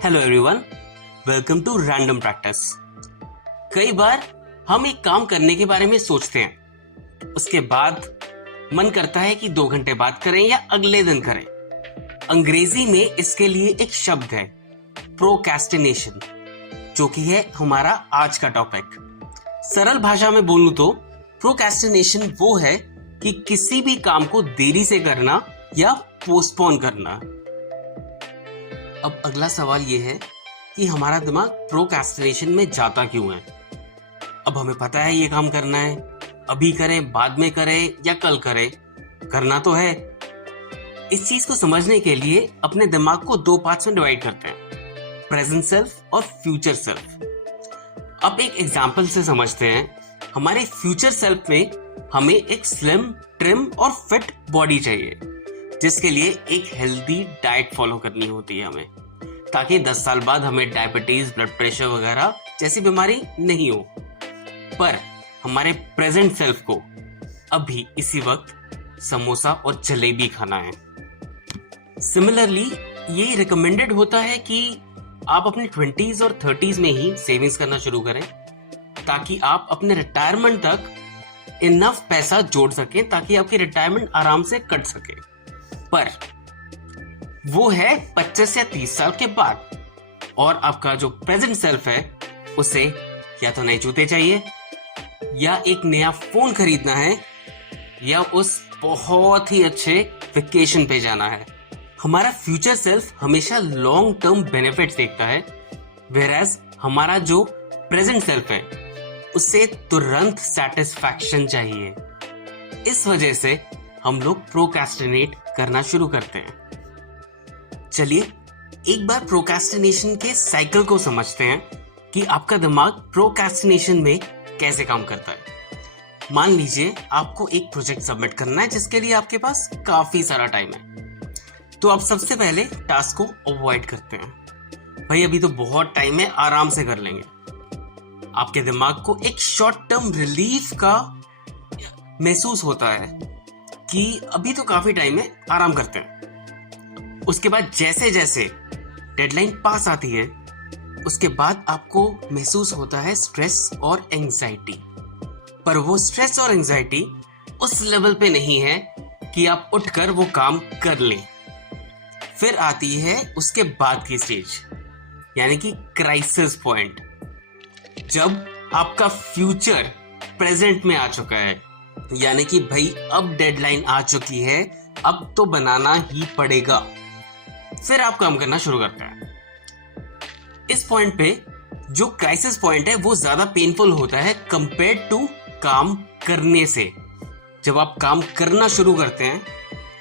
Hello everyone, welcome to random practice. कई बार हम एक काम करने के बारे में सोचते हैं, उसके बाद मन करता है कि 2 घंटे बाद करें या अगले दिन करें। अंग्रेजी में इसके लिए एक शब्द है प्रोक्रेस्टिनेशन, जो कि है हमारा आज का टॉपिक। सरल भाषा में बोलूं तो प्रोक्रेस्टिनेशन वो है कि किसी भी काम को देरी से करना या पोस्टपोन करना। अब अगला सवाल ये है कि हमारा दिमाग प्रोक्रेस्टिनेशन में जाता क्यों है। अब हमें पता है ये काम करना है, अभी करें, बाद में करें या कल करें, करना तो है। इस चीज को समझने के लिए अपने दिमाग को 2 पार्ट्स में डिवाइड करते हैं, प्रेजेंट सेल्फ और फ्यूचर सेल्फ। अब एक एग्जांपल से समझते हैं। हमारे फ्यूचर सेल्फ में हमें एक स्लिम, ट्रिम और फिट बॉडी चाहिए, जिसके लिए एक हेल्दी डाइट फॉलो करनी होती है हमें, ताकि 10 साल बाद हमें डायबिटीज, ब्लड प्रेशर वगैरह जैसी बीमारी नहीं हो। पर हमारे प्रेजेंट सेल्फ को अभी इसी वक्त समोसा और जलेबी खाना है। सिमिलरली ये रिकमेंडेड होता है कि आप अपने 20s और 30s में ही सेविंग्स करना शुरू करें, ताकि आप अपने रिटायरमेंट तक इनफ पैसा जोड़ सकें, ताकि आपकी रिटायरमेंट आराम से कट सके। पर वो है 25 या 30 साल के बाद, और आपका जो प्रेजेंट सेल्फ है उसे या तो नए जूते चाहिए, या एक नया फोन खरीदना है, या उस बहुत ही अच्छे वेकेशन पे जाना है। हमारा फ्यूचर सेल्फ हमेशा लॉन्ग टर्म बेनिफिट्स देखता है, वेयरएज हमारा जो प्रेजेंट सेल्फ है उसे तुरंत सेटिस्फैक्शन चाहिए। इस वजह से हम लोग प्रोक्रेस्टिनेट करना शुरू करते हैं। चलिए एक बार प्रोक्रेस्टिनेशन के साइकिल को समझते हैं कि आपका दिमाग प्रोक्रेस्टिनेशन में कैसे काम करता है। मान लीजिए आपको एक प्रोजेक्ट सबमिट करना है, जिसके लिए आपके पास काफी सारा टाइम है। तो आप सबसे पहले टास्क को अवॉइड करते हैं। भाई अभी तो बहुत टाइम है, आराम से कर लेंगे। आपके दिमाग को एक शॉर्ट टर्म रिलीफ का महसूस होता है कि अभी तो काफी टाइम है, आराम करते हैं। उसके बाद जैसे जैसे डेडलाइन पास आती है, उसके बाद आपको महसूस होता है स्ट्रेस और एंजाइटी। पर वो स्ट्रेस और एंजाइटी उस लेवल पे नहीं है कि आप उठकर वो काम कर लें। फिर आती है उसके बाद की स्टेज, यानी कि क्राइसिस पॉइंट, जब आपका फ्यूचर प्रेजेंट में आ चुका है, यानी कि भाई अब डेडलाइन आ चुकी है, अब तो बनाना ही पड़ेगा। फिर आप काम करना शुरू करते हैं। इस पॉइंट पे जो क्राइसिस पॉइंट है वो ज्यादा पेनफुल होता है कंपेयर टू काम करने से। जब आप काम करना शुरू करते हैं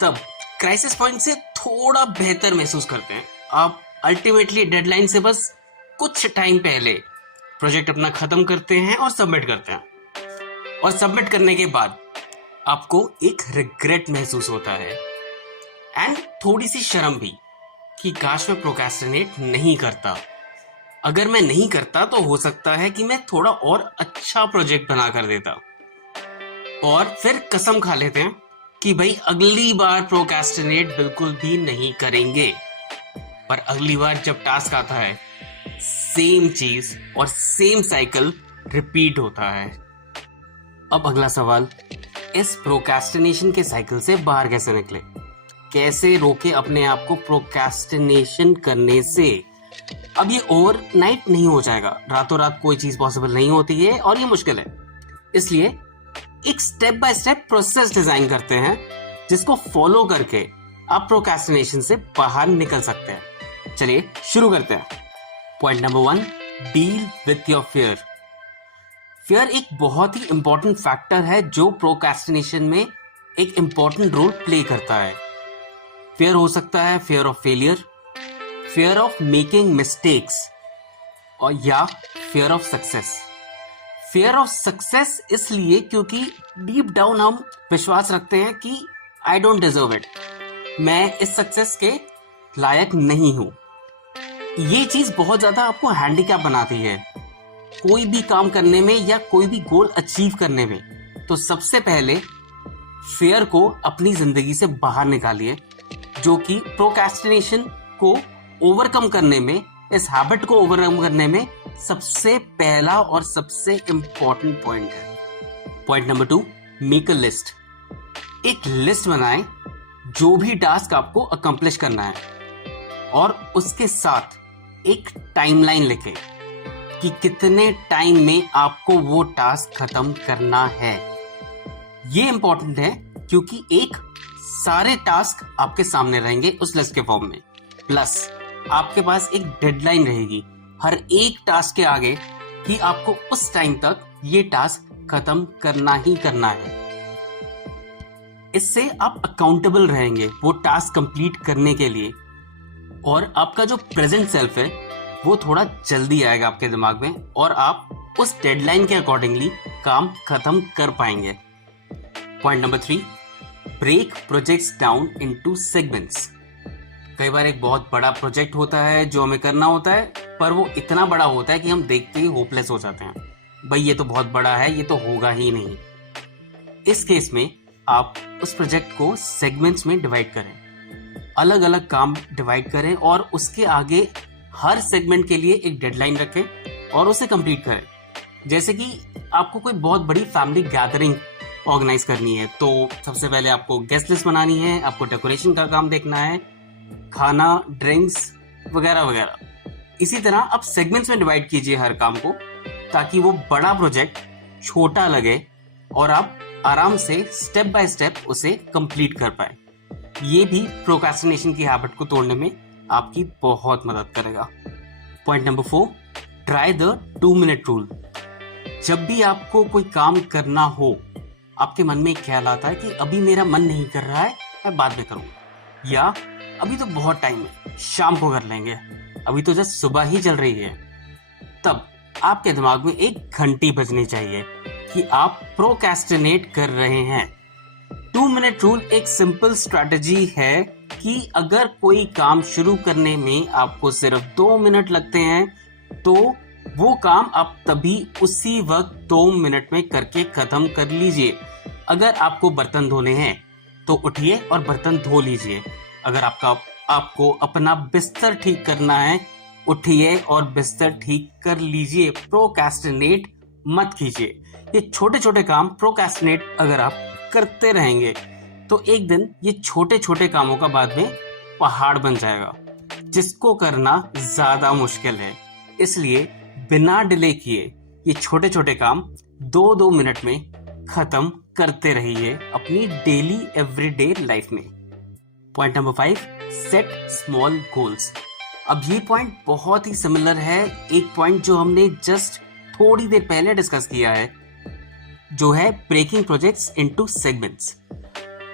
तब क्राइसिस पॉइंट से थोड़ा बेहतर महसूस करते हैं। आप अल्टीमेटली डेडलाइन से बस कुछ टाइम पहले प्रोजेक्ट अपना खत्म करते हैं और सबमिट करते हैं। और सबमिट करने के बाद आपको एक रिग्रेट महसूस होता है एंड थोड़ी सी शर्म भी कि काश मैं प्रोक्रेस्टिनेट नहीं करता। अगर मैं नहीं करता तो हो सकता है कि मैं थोड़ा और अच्छा प्रोजेक्ट बना कर देता। और फिर कसम खा लेते हैं कि भाई अगली बार प्रोक्रेस्टिनेट बिल्कुल भी नहीं करेंगे। पर अगली बार जब टास्क आता है, सेम चीज और सेम साइकिल रिपीट होता है। अब अगला सवाल, इस प्रोक्रेस्टिनेशन के साइकिल से बाहर कैसे निकले, कैसे रोके अपने आप को प्रोक्रेस्टिनेशन करने से। अब ये ओवरनाइट नहीं हो जाएगा, रातों रात कोई चीज पॉसिबल नहीं होती है और ये मुश्किल है। इसलिए एक step by step process design करते हैं, जिसको फॉलो करके आप प्रोक्रेस्टिनेशन से बाहर निकल सकते हैं। चलिए शुरू करते हैं। Point number 1, deal with your fear. Fear एक बहुत ही इंपॉर्टेंट फैक्टर है जो प्रोक्रेस्टिनेशन में एक इंपॉर्टेंट रोल प्ले करता है। फियर हो सकता है fear of failure, fear of making mistakes, और या fear of success. Fear of success इसलिए क्योंकि डीप डाउन हम विश्वास रखते हैं कि आई डोंट डिजर्व इट, मैं इस सक्सेस के लायक नहीं हूं। ये चीज बहुत ज्यादा आपको हैंडीकैप बनाती है कोई भी काम करने में या कोई भी गोल अचीव करने में। तो सबसे पहले फियर को अपनी जिंदगी से बाहर निकालिए, जो कि प्रोक्रेस्टिनेशन को ओवरकम करने में इस हैबिट को ओवरकम करने में सबसे पहला और सबसे इंपॉर्टेंट पॉइंट है। Point number 2, make a list. एक लिस्ट बनाएं जो भी टास्क आपको अकम्प्लिश करना है और उसके साथ एक टाइमलाइन लिखें कि कितने टाइम में आपको वो टास्क खत्म करना है। ये इंपॉर्टेंट है क्योंकि एक सारे टास्क आपके सामने रहेंगे उस लिस्ट के फॉर्म में, प्लस आपके पास एक डेडलाइन रहेगी हर एक टास्क के आगे कि आपको उस टाइम तक ये टास्क खत्म करना ही करना है। इससे आप अकाउंटेबल रहेंगे वो टास्क कंप्लीट करने के लिए, और आपका जो प्रेजेंट सेल्फ है वो थोड़ा जल्दी आएगा आपके दिमाग में और आप उस डेडलाइन के अकॉर्डिंगली काम खत्म कर पाएंगे। Point number 3, break projects down into segments. कई बार एक बहुत बड़ा प्रोजेक्ट होता है जो हमें करना होता है, पर वो इतना बड़ा होता है कि हम देखते ही होपलेस हो जाते हैं, भाई ये तो बहुत बड़ा है, ये तो होगा ही नहीं। इस केस में आप उस प्रोजेक्ट को सेगमेंट्स में डिवाइड करें, अलग अलग काम डिवाइड करें और उसके आगे हर सेगमेंट के लिए एक डेडलाइन रखें और उसे कंप्लीट करें। जैसे कि आपको कोई बहुत बड़ी फैमिली गैदरिंग ऑर्गेनाइज करनी है तो सबसे पहले आपको गेस्ट लिस्ट बनानी है, आपको डेकोरेशन का काम देखना है, खाना, ड्रिंक्स वगैरह वगैरह। इसी तरह आप सेगमेंट्स में डिवाइड कीजिए हर काम को ताकि वो बड़ा प्रोजेक्ट छोटा लगे और आप आराम से स्टेप बाय स्टेप उसे कंप्लीट कर पाए। ये भी प्रोक्रेस्टिनेशन की हैबिट को तोड़ने में आपकी बहुत मदद करेगा। Point number 4, try the 2 minute rule. जब भी आपको कोई काम करना हो, आपके मन में एक ख्याल आता है कि अभी मेरा मन नहीं कर रहा है, मैं बाद में करूंगा, या अभी तो बहुत टाइम है, शाम को कर लेंगे, अभी तो जस्ट सुबह ही चल रही है, तब आपके दिमाग में एक घंटी बजनी चाहिए कि आप प्रोक्रेस्टिनेट कर रहे हैं। 2 मिनट रूल एक सिंपल स्ट्रैटेजी है कि अगर कोई काम शुरू करने में आपको सिर्फ 2 मिनट लगते हैं तो वो काम आप तभी उसी वक्त 2 मिनट में करके खत्म कर लीजिए। अगर आपको बर्तन धोने हैं तो उठिए और बर्तन धो लीजिए। अगर आपको अपना बिस्तर ठीक करना है, उठिए और बिस्तर ठीक कर लीजिए। प्रोक्रेस्टिनेट मत कीजिए। ये छोटे छोटे काम प्रोक्रेस्टिनेट अगर आप करते रहेंगे तो एक दिन ये छोटे छोटे कामों का बाद में पहाड़ बन जाएगा जिसको करना ज्यादा मुश्किल है। इसलिए बिना डिले किए ये छोटे छोटे काम 2-2 मिनट में खत्म करते रहिए अपनी डेली एवरीडे लाइफ में। Point number 5, set small goals. अब ये पॉइंट बहुत ही सिमिलर है एक पॉइंट जो हमने जस्ट थोड़ी देर पहले डिस्कस किया है, जो है ब्रेकिंग प्रोजेक्ट्स इनटू सेगमेंट्स।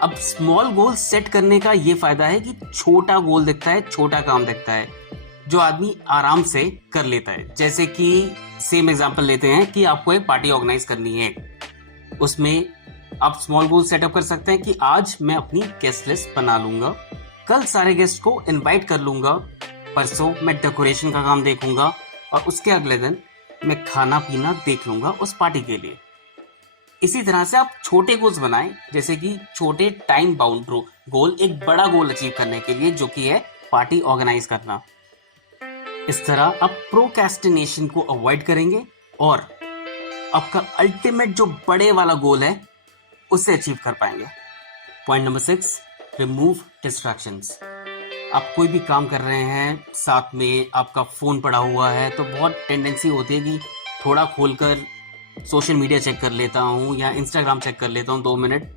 अब स्मॉल गोल सेट करने का ये फायदा है कि छोटा गोल दिखता है, छोटा काम दिखता है जो आदमी आराम से कर लेता है। जैसे कि सेम एग्जांपल लेते हैं कि आपको एक पार्टी ऑर्गेनाइज करनी है, उसमें आप स्मॉल गोल सेटअप कर सकते हैं कि आज मैं अपनी गेस्ट लिस्ट बना लूंगा, कल सारे गेस्ट को इनवाइट कर लूंगा, परसों मैं डेकोरेशन का काम देखूंगा और उसके अगले दिन मैं खाना पीना देख लूंगा उस पार्टी के लिए। इसी तरह से आप छोटे गोल्स बनाएं, जैसे कि छोटे टाइम बाउंड गोल एक बड़ा गोल अचीव करने के लिए, जो कि है पार्टी ऑर्गेनाइज करना। इस तरह आप प्रोक्रेस्टिनेशन को अवॉइड करेंगे और आपका अल्टीमेट जो बड़े वाला गोल है उसे अचीव कर पाएंगे। Point number 6, remove distractions. आप कोई भी काम कर रहे हैं, साथ में आपका फोन पड़ा हुआ है, तो बहुत टेंडेंसी होती है कि थोड़ा खोलकर सोशल मीडिया चेक कर लेता हूँ या इंस्टाग्राम चेक कर लेता हूँ 2 मिनट,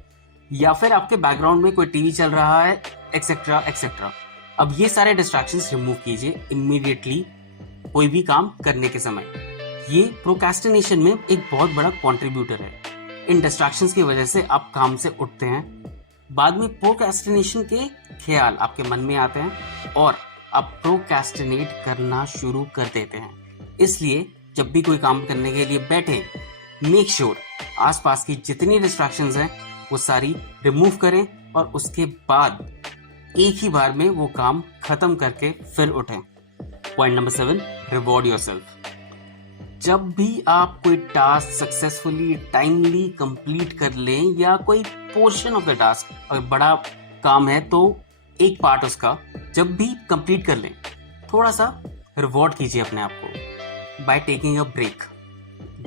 या फिर आपके बैकग्राउंड में कोई टीवी चल रहा है, एक्सेट्रा एक्सेट्रा। अब ये सारे डिस्ट्रैक्शंस रिमूव कीजिए इमीडिएटली कोई भी काम करने के समय। ये प्रोक्रेस्टिनेशन में एक बहुत बड़ा कंट्रीब्यूटर है। इन डिस्ट्रैक्शंस की वजह से आप काम से उठते हैं, बाद में प्रोक्रेस्टिनेशन के ख्याल आपके मन में आते हैं और आप प्रोक्रेस्टिनेट करना शुरू कर देते हैं। इसलिए जब भी कोई काम करने के लिए बैठे, मेक श्योर आसपास की जितनी डिस्ट्रैक्शंस हैं वो सारी रिमूव करें और उसके बाद एक ही बार में वो काम खत्म करके फिर उठें। Point number 7, reward yourself. जब भी आप कोई टास्क सक्सेसफुली टाइमली कंप्लीट कर लें या कोई पोर्शन ऑफ द टास्क, अगर बड़ा काम है तो एक पार्ट उसका जब भी कंप्लीट कर लें, थोड़ा सा रिवॉर्ड कीजिए अपने आप को by taking a break.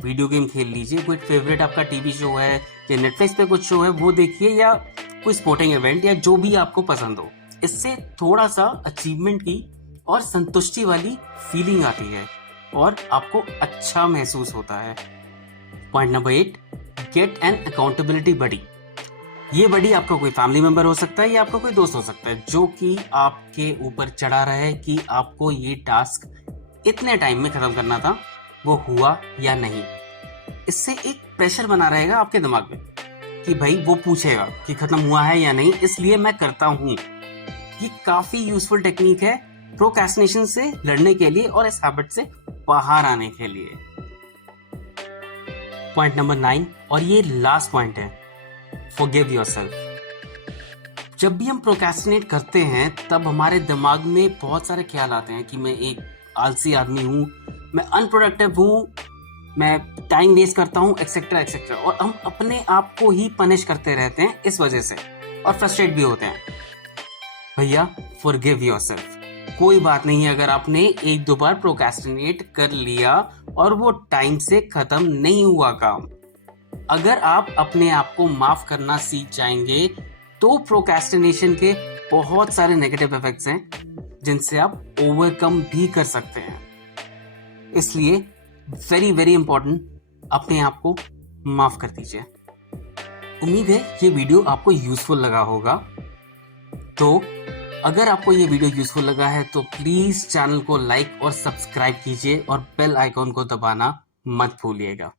Video game खेल लीजिए, कोई फेवरेट आपका टीवी शो है या नेटफ्लिक्स पे कुछ शो है वो देखिए, या कोई स्पोर्टिंग इवेंट या जो भी आपको पसंद हो। इससे थोड़ा सा अचीवमेंट की और संतुष्टि वाली फीलिंग आती है और आपको अच्छा महसूस होता है। Point number 8, get an accountability buddy. ये बडी आपका कोई फैमिली मेंबर हो सकता है या आपका कोई दोस्त हो सकता है जो कि आपके ऊपर चढ़ा रहा है कि आपको ये टास्क इतने टाइम में खत्म करना था, वो हुआ या नहीं। इससे एक प्रेशर बना रहेगा आपके दिमाग में कि भाई वो पूछेगा कि खत्म हुआ है या नहीं, इसलिए मैं करता हूं। ये काफी यूजफुल टेक्निक है प्रोक्रेस्टिनेशन से लड़ने के लिए और इस हैबिट से बाहर आने के लिए। पॉइंट नंबर 9 और ये लास्ट पॉइंट है, फॉरगिव योरसेल्फ। जब भी हम प्रोक्रेस्टिनेट करते हैं तब हमारे दिमाग में बहुत सारे ख्याल आते हैं कि मैं एक आलसी आदमी हूं, मैं अनप्रोडक्टिव हूं, मैं टाइम वेस्ट करता हूं, एक्सेट्रा एक्सेट्रा, और हम अपने आप को ही पनिश करते रहते हैं इस वजह से और फ्रस्ट्रेट भी होते हैं। भैया फॉरगिव योरसेल्फ। कोई बात नहीं अगर आपने एक दो बार प्रोक्रेस्टिनेट कर लिया और वो टाइम से खत्म नहीं हुआ काम। अगर आप अपने आप को माफ करना सीख जाएंगे तो प्रोक्रेस्टिनेशन के बहुत सारे नेगेटिव इफेक्ट्स हैं जिनसे आप ओवरकम भी कर सकते हैं। इसलिए वेरी वेरी इंपॉर्टेंट, अपने आप को माफ कर दीजिए। उम्मीद है ये वीडियो आपको यूजफुल लगा होगा। तो अगर आपको ये वीडियो यूजफुल लगा है तो प्लीज चैनल को लाइक और सब्सक्राइब कीजिए और बेल आइकॉन को दबाना मत भूलिएगा।